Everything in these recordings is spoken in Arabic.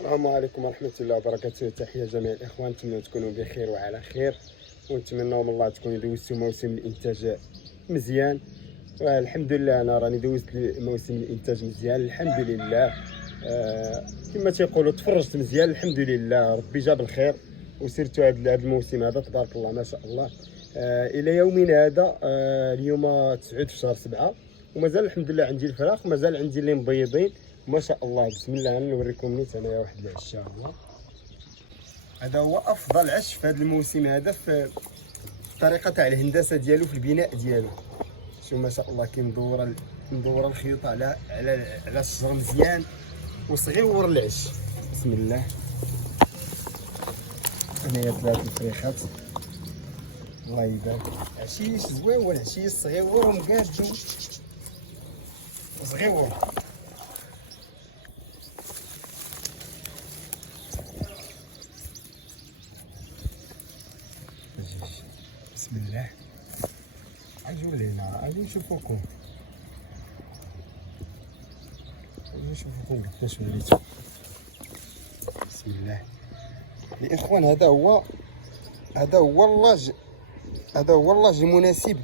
السلام عليكم ورحمة الله وبركاته. تحية جميع الإخوان، نتمنى تكونوا بخير وعلى خير، ونتمنى من الله تكونوا دوزتوا موسم الإنتاج مزيان. والحمد لله أنا راني دوزت موسم الإنتاج مزيان الحمد لله. كما تيقولوا تفرجت مزيان الحمد لله، ربي جاب الخير وسيرتو هذا الموسم هذا تبارك الله ما شاء الله. إلى يومنا هذا اليوم 9 في شهر 7 ومازال الحمد لله عندي الفراخ ومازال عندي اللي مبيضين ما شاء الله. بسم الله نوريكم نيت انايا واحد العش. هذا هو افضل عش في هذا الموسم هذا في الطريقه تاع الهندسه ديالو في البناء ديالو. شوف ما شاء الله كي مدوره الخيوط على الشجر مزيان وصغيور العش. بسم الله. هنايا 3 الفريخات الله يبارك. عشيش زويون، عشيش صغيور ومقادو صغيور. بسم الله. اجوا لينا اجوا نشوفوكم، اجوا نشوفوكم كيفاش وليتو. بسم الله الاخوان. هذا هو اللاج، هذا هو اللاج المناسب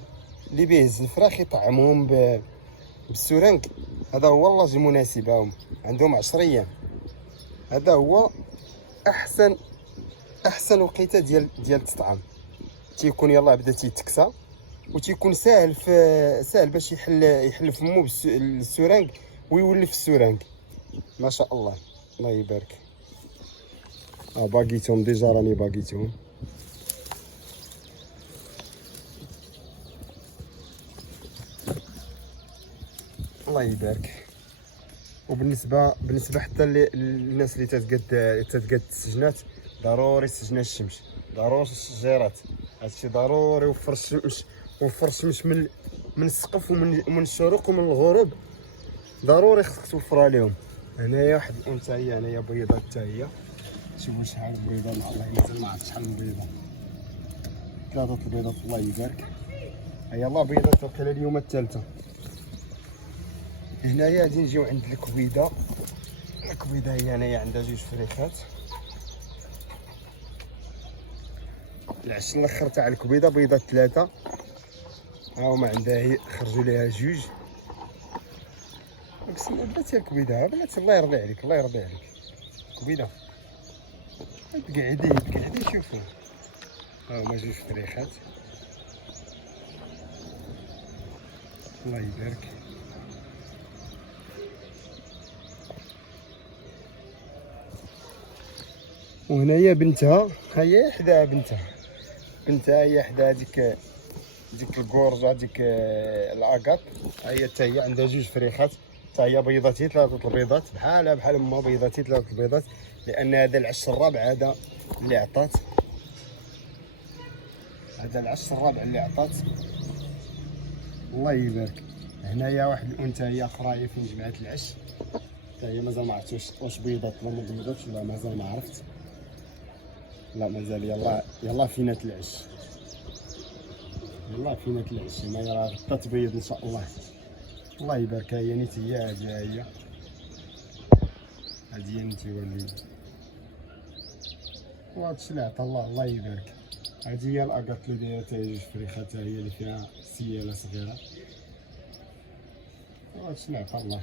اللي بيهز الفراخ يطعمهم بالسورانك. هذا هو اللاج المناسب، هم عندهم 10 ايام. هذا هو احسن وقيته ديال التطعام. تيكون يلاه بدا تيتكسى وتيكون ساهل باش يحل فمو بالسورانك ويولف السورانك ما شاء الله. الله يبارك. باقيتهم ديجا، راني باقيتهم. الله يبارك. وبالنسبه حتى للناس اللي تتقاد السجنات، ضروري السجنه الشمس، ضروري الشجيرات، هادشي ضروري. وفر الشمس من السقف ومن الشروق ومن الغروب، ضروري خصك توفرها لهم. هنايا واحد الانثى هي هنايا بيضات حتى هي. شوفوا شحال البيضه، الله ينزل ما عرفت شحال البيضه. 3 البيضات الله يبارك. يلاه بيضات وكاله اليوم الثالثه. هنايا غادي نجيو عند الكبيده. الكبيده هي هنايا عندها 2 فريخات. العش الاخر تاع الكبيده بيضات 3، ها هما عندها هي خرجوا ليها 2. بسم الله بلاتي الكبيده، بلاتي الله يرضي عليك، الله يرضي عليك كبيده. تقعدي شوفوا، ها هما 2 فريخات الله يبارك. وهنايا بنتها، هي حداها بنتها هي حدا ديك الكورجه ديك الاكاط. هي حتى هي عندها 2 فريخات، حتى هي بيضاتي 3 البيضات بحال امها بيضاتي 3 البيضات، لان هذا العش الرابع هذا اللي عطات. هذا العش الرابع اللي عطات الله يبارك. هنايا واحد الانثى هي اخرى هي فين جمعت العش، حتى هي مازال ما عرفتش واش بيضات ولا ما بيضاتش، لا مازال ما عرفت، لا مازال. يلا فينات العش، يلا فينات العش. هنايا راه غدا تبيض ان شاء الله. الله يبارك. هي نيت هي هادي نيتي ولي. وهادشي اللي عطا الله يبارك. هادي هي الاكاط اللي دايره حتى هي 2 فريخات، هي اللي فيها سياله صغيره. وهادشي اللي عطا الله.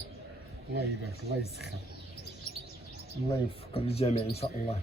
الله يبارك، الله يسخر، الله يوفق للجميع ان شاء الله.